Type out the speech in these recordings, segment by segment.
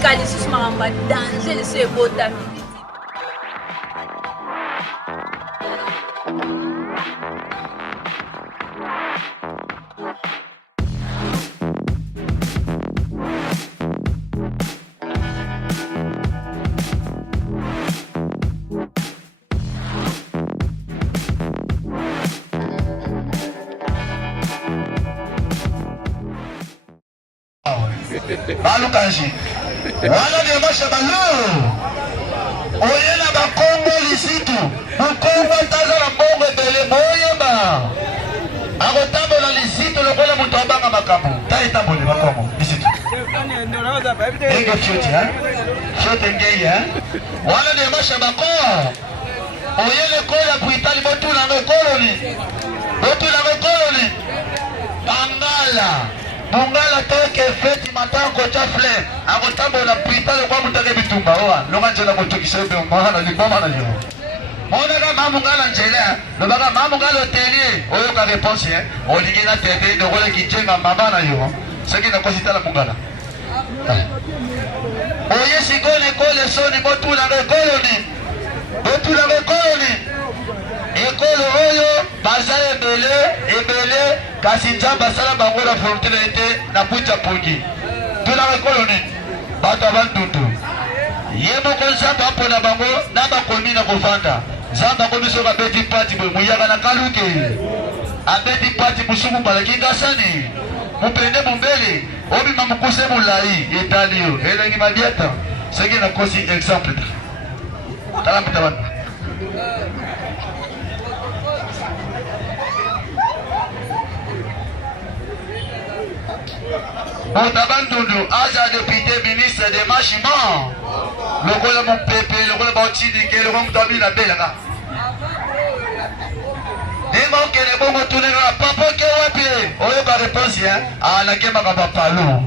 esika lisusu makambo ya danger liso ebotami. Balukanji wana de masha balu oyela bakongo lisitu bakongo tazala mbongo ebele boyeba akotambola lisitu lokola moto abanga makambo ta etambole bakongo lisitu enge fioti fiote ngei wana de masha bako oyele kola kuitali botulanga ekoloni Bangala Bungala toke feti matango cha flame akotambo na pitale kwa mutage bitumba oa longa njela motokisebe omana liboma na yo mona ga mamungala njela lobaga mamungala telie oyo ka réponse oligina tete ndokole kijenga mama na yo seki na kositala mungala oye sigone kole soni botula koloni ekolo oyo baza ebele kasi nzambe asala bango na volonté na ete na puta pongi tuna ekolo ni bato abandundu ye moko nzambe apona bango na bakomi na kovanda nzambe akomi soki abeti pati boye muyaka na kaluke abeti pati mosuku balaki ngasani mupende mombele obima mokuse molai etali yo elengi mabiata soki nakosi exemple tala mputa bana Botabandundu, aja député ministre de Machiment. Le rôle mon pépé, le rôle mon tidike, le rôle mon la belle là. Demo que les bons tournent là, papa que wapi. Oyo ka réponse ah na kema ka papalo.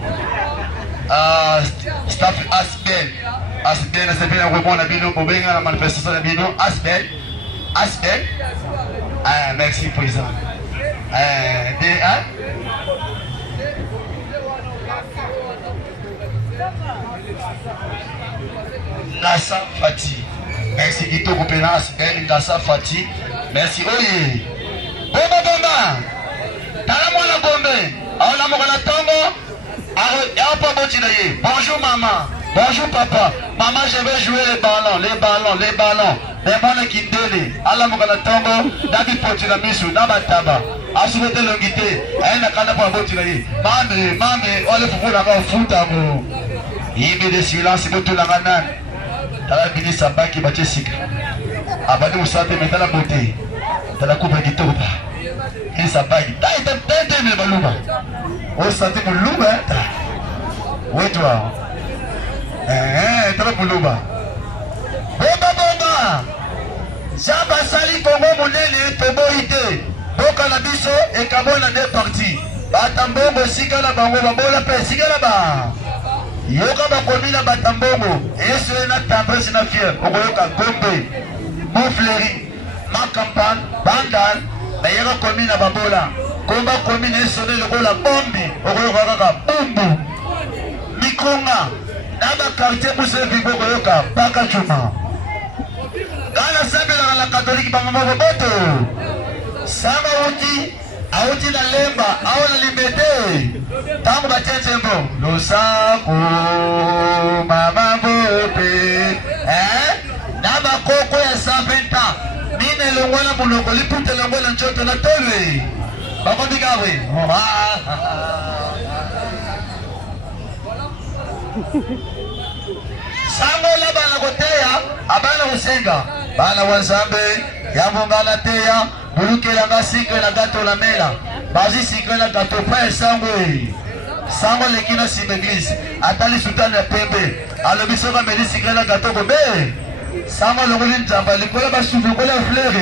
Staff Asbel na c'est bien rebond na bino bobenga na manifestation na bino Asbel. Ah merci président. Ngasa Fati. Merci Kitoko Penas, Ngasa Fati. Merci Oye. Bomba. Tala mwana Gombe. Aona mwana Tongo. Apa botina ye. Bonjour maman. Bonjour papa. Maman, je vais jouer les ballons. Les ballons qui délient. Ala mwana Tongo. David Potina Misu. Nabataba. Asubete longité. Aina kana pa botina ye. Mame. Ole fukula ka futa mo. Yime de silence botula kanan. Tala bini sabaki bache sika. Abadi usate metala bote. Tala kupa kitoba. Hii sabaki. Tete me baluma. Osate muluma ta. Wetwa. Tala muluma. Bomba. Jamba sali Kongo monene tobo ite. Boka na biso e kabona de parti. Batambongo sika na bango babola pe sika na ba. Yoka bakomina batambongo yesu na tambresi na fier okoyoka Gombe Moufleri Makampan Bandal na yeka komina babola komba komina yesu ne lokola bombi okoyoka kaka bumbu Mikonga na ba quartier musevi okoyoka Baka Juma Gala sabela la katoliki bangamo boto sama auti na lemba au na limete tangu bachetembo losako mama bote na bakoko ya sapenta mine longwana muloko lipute longwana nchoto na tole bakondi kawe sango la bana koteya abana kusenga bana wanzambe yambongana teya buluke yanga sikre na gato la mela bazi sikre na gato pa sango lekina sim église atali sultane ya pembe alobi soka meli sikre na gato ko be sango longoli nzamba likola basufi kola fleur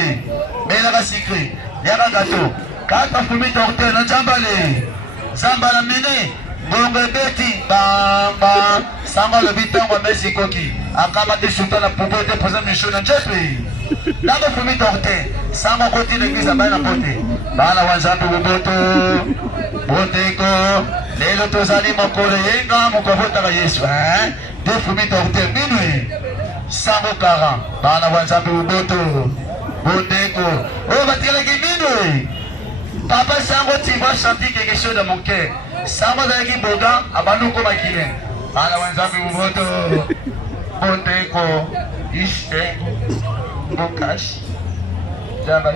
mela ka sikre yanga gato kata fumi docteur na nzambale zamba na mine bongo beti bamba sango lobi tongo mesi koki akama te sultane pour te poser mission na jepe Nabo fumi dorte, sama koti l'église à Bana Bote. Bana Wanzambi Boboto, Boteko, lelo tozali mokolo yenga mokobotaka Yesu defumi docteur minui sango kara bana wa Nzambe uboto bondeko oyo batikalaki minui papa sango tu vas chanter quelque chose dans mon cœur sango azalaki boga abanuko bakine bana wa Nzambe uboto bondeko iste bokash jamba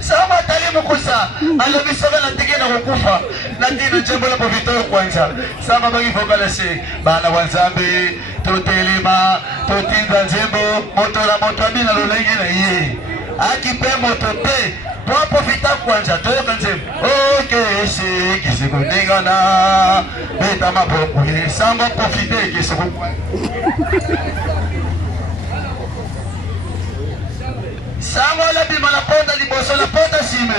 sama tali mukusa alobi soka na tege na kukufa na tina jambo la povito kwanza sama bagi vokala se bana wa Nzambe totelema totinda nzembo moto la moto abina lolenge na ye akipe moto pe to profita kwanza toyoka nzembo okay se kisiko ningana beta maboko sama profiter kisiko sango la bima la porta liboso la porta sime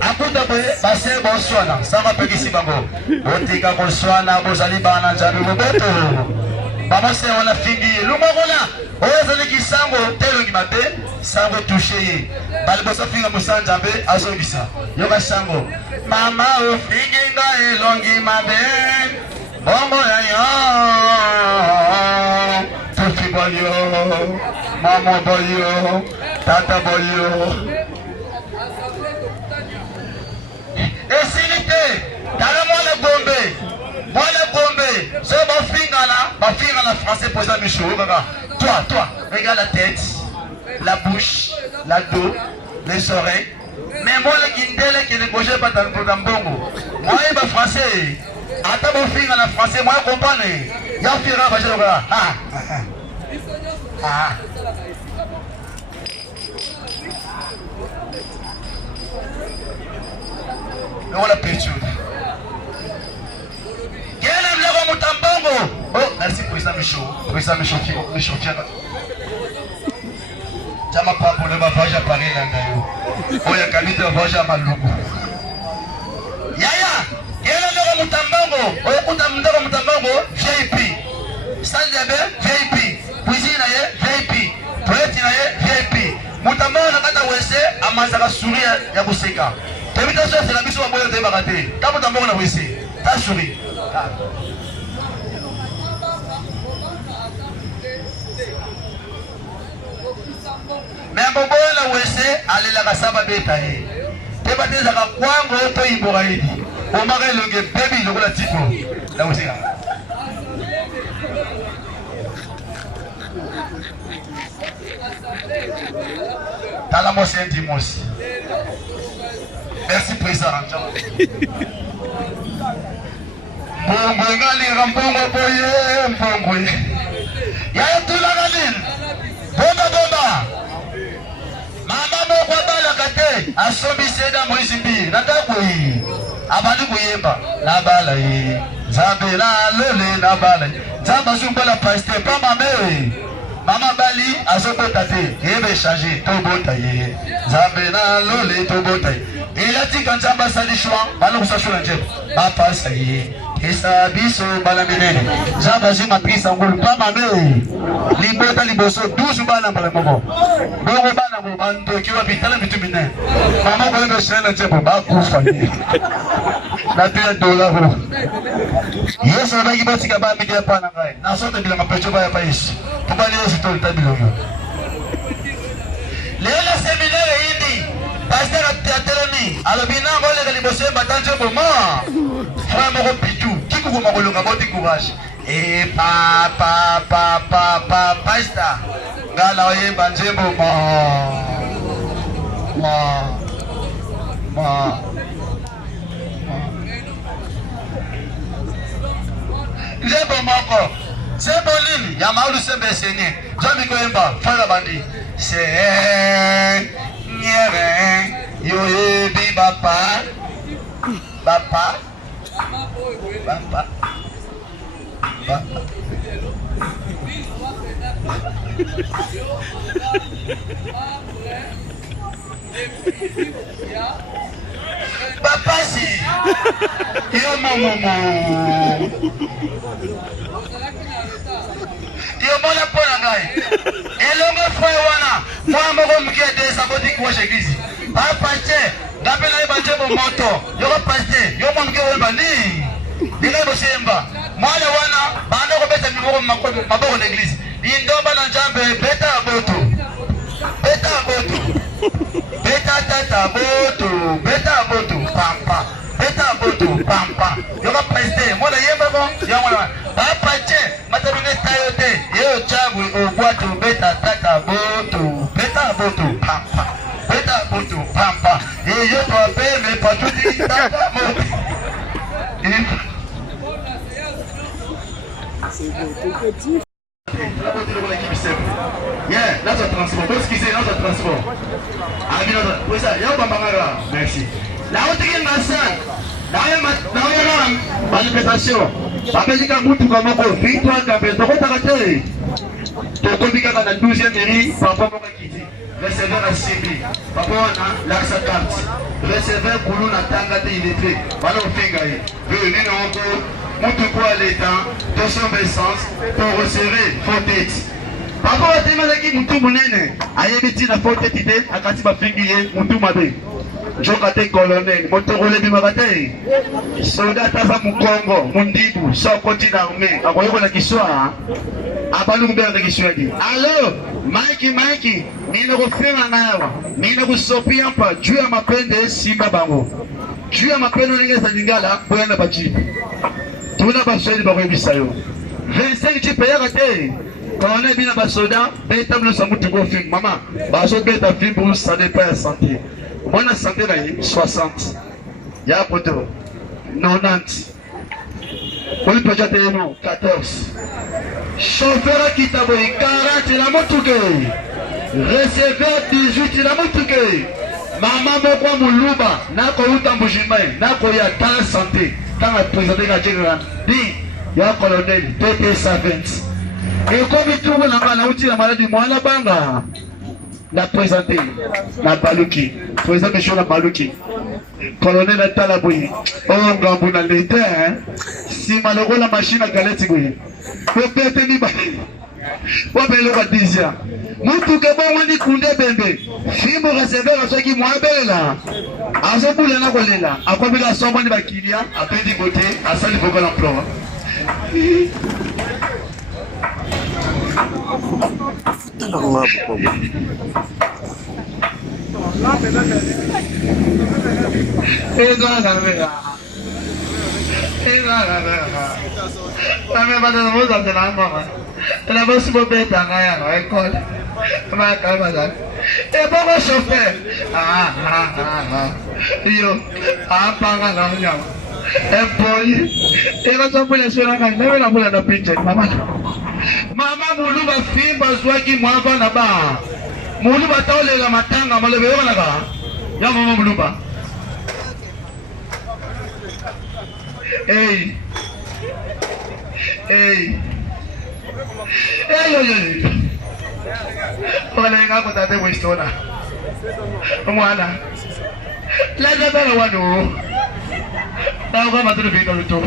akuta boye base boswana sango pekisi bango otika boswana bozali bana Nzambe boboto bamose wana fingi lumagona oyezali kisango telongi mabe sango touché bali bosa finga musa Nzambe azongisa yoka sango mama o fingi nga elongi mabe bongo ya yo tufi boyo mama boyo tata boyo esilite tala mwana gombe so bafingana français posa michou kaka toi regarde la tête la bouche la dos les oreilles mais moi le kindele qui ne bouge pas dans le mbongo moi ba français ata bafingana français moi comprendre ya fira ba jelo on a perdu. Quel est le Mutambongo? Oh, merci pour ça, Michou. Pour ça, Michou. Jama papa, le bavage à Paris, là. Oh, il y a qualité de bavage à Maloukou. Yaya, quel est le Mutambongo? Oh, écoute, Mutambongo, VIP. Salle de bain, VIP. Cuisine, VIP. Toilette, VIP. Mutambongo, nakata wese, amazaka sourire, yabuseka. Invitation c'est la mission à moyen de barater. Quand vous t'embauchez la WC, t'as souri. Mais un bon la WC, allez la rasaba bétail. T'es pas déjà à quoi on peut y boire. On m'a le baby, le la typo. La WC. T'as la mosse et dimos. Merci président. Mbongo ngali rambongo boye mbongo. Ya tula ngalin. Bomba. Mama moko bala kate asombi seda moizimbi natakoi. Abali kuyemba la bala yi. Nzambe la lele na bala. Nzamba zumbala pasteur pa mame. Mama bali azobota te ebe changer to bota ye. Nzambe na lele to bota ye. Il a dit quand Nzamba sali choix, balo kusashula njebo. Papa sayi. Esa biso balamine. Nzamba zima trisa ngulu pa mame. Libota liboso 12 bana mbala moko. Bongo bana mo banto kiwa bitala bitumine. Mama bongo shela njebo ba kufa ye. Na $2 ho. Yesu bagi botika ba midia pana ngai. Na sote bila mapecho ba ya paishi. Tubali Yesu to tabiloyo. Leo seminaire hindi. Pasteur Atelemi, alobina ngole ka liboso batanje boma. Frère moko pitu, kikuko makolonga boti courage. Eh papa pasteur. Ngala oye banje boma. Ma. Njebo moko. Njebo lini ya maulu sembe senye. Jambi ko emba, fala bandi. Se Nyere, yo bi bapa. Papa si. Yo momo. Yo mona pona ngai. Elongo frère wana. Moi moko mkie de saboti kwa église. Papa che, ngapi na iba chebo moto. Yoko paste, yoko mke wemba ni. Dika ibo semba. Mwale wana, bando ko beta miboko maboko na eglise. Indomba na njambe, beta aboto. Beta aboto. Beta tata aboto. Beta aboto, pampa. Beta aboto, pampa. Yoko paste, mwale yemba ko, yoko wana. Papa che, matabine tayo te. Yeo chabu, ogwatu, beta tata aboto. Beta aboto, pampa. Beta aboto, pampa. Yo to apeme, patuti, tata moto. Yeah, that's a transport. What's he say? That's a transport. I mean, what's that? Yo, Bambangara. Merci. Now, what again, my son? Now, you're on. Manifestation. Américain, Moutou, comme on dit, victoire, Gambé, donc on t'a raté. Ton communiqué dans la 12e mairie, papa, mon kiti. Receveur à Simbi. Papa, on a l'accès carte. Receveur, Koulou, Natanga, illettré. Voilà, on fait gagner. Venez, encore. Moutou quoi l'état, 200 essence pour resserrer faute. Papa wa tema zaki moutou munene, ayebiti na faute ide, akati ba fingiye moutou mabe. Joka te colonel, motorole bi magate. Soldat asa mukongo, mundibu, sokoti na armée, akoyoko na kiswa. Abalu mbele na kiswa di. Allo, Mikey, nina kufema nawa. Nina kusopia hapa juu ya mapende Simba bango. Juu ya mapende ningeza lingala, bwana bajibu. Tuna basweli bakwebisa yo 25 chipe ya kate kone bina basoda beta mlo samutu go film mama baso beta film pour ça dépend la santé bona santé na 60 ya poto 90 oli projet no 14 chauffeur kitabo 40 la motuke receveur 18 la motuke mama moko muluba nako utambujimai nako ya ta santé. Quand la présidente a dit il y a un colonel, TT Savent. Et comme il trouve la maladie, moi la banga, la présidente, la Balouki, président monsieur la Balouki, colonel a talaboui, oh gambou na l'été, si malheureux la machine à galette, peut-être ni bali. Wapele kwa dizia mutu kebo wani kunde bembe fimbo receveur asoki mwabela azobula na kolela akobila sombo ni bakilia apendi bote asali boko l'emploi la voce mobile dans la école. Et bon chauffeur. Yo, panga na nyama. Employé. Et quand on peut les faire là, même la boule na pinche. Maman mulu ba fimba zwaki mwava na ba. Mulu ba taole la matanga malebe yona ba. Ya mama mulu ba. Hey. Yo. Wala nga ko tate mo istona. Umwana. Laza tala wano. Tao ka matulu vito luto.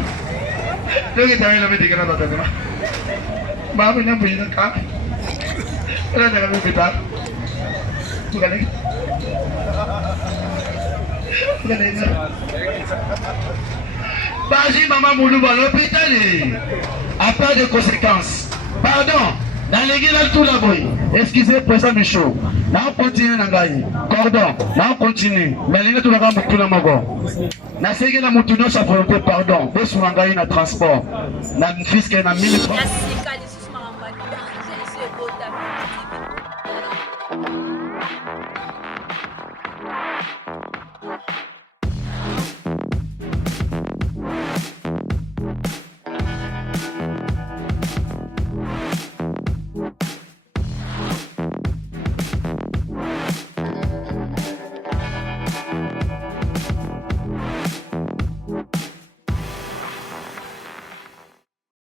Logi tayo na bitigana tate ma. Babu na buina ka. Wala na kami bita. Bukan. Basi maman Moulouba l'hôpital a pas de conséquences. Pardon, dans l'église tout la boy. Excusez président Michaud. Là on continue nangai. Cordon, là on continue. Mais les tout la gambe tout la mago. Na sege na mutuno sa volonté pardon. Des sur nangai na transport. Na fisque na 1000 francs.